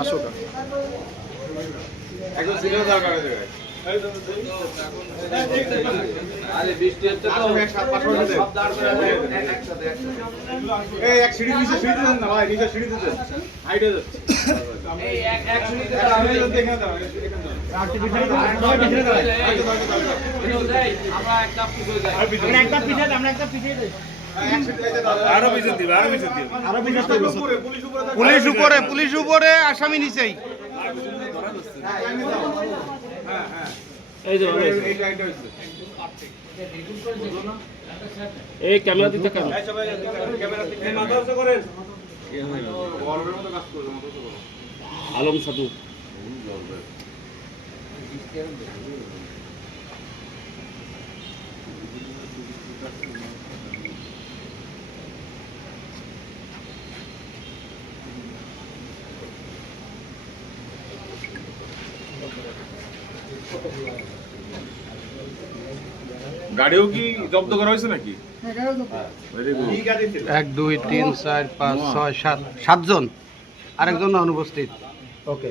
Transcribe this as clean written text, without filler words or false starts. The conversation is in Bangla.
আসো একদম সিরিয়াল দরকার আছে আরে বৃষ্টি হচ্ছে তো সব দাঁড় করে একসাথে এই এক সিঁড়ি নিচে সিঁড়ি দেন না ভাই নিচে সিঁড়ি দেন হাইটে যাচ্ছে এই এক মিনিটে দেখে দাও এখানে দাও আর্টিফিশিয়াল দাও আমরা একটা পিছু যাই আমরা একটা পিছিয়ে দেই আরো পিছন দিবে পুলিশ উপরে আসামি নিচেই এই যে এই ক্যামেরা দিতে কেন আলম সাধু গাড়িও কি জব্দ করা হয়েছে নাকি? 1 2 3 4 5 6 7 7জন আরেকজন অনুপস্থিত। ওকে।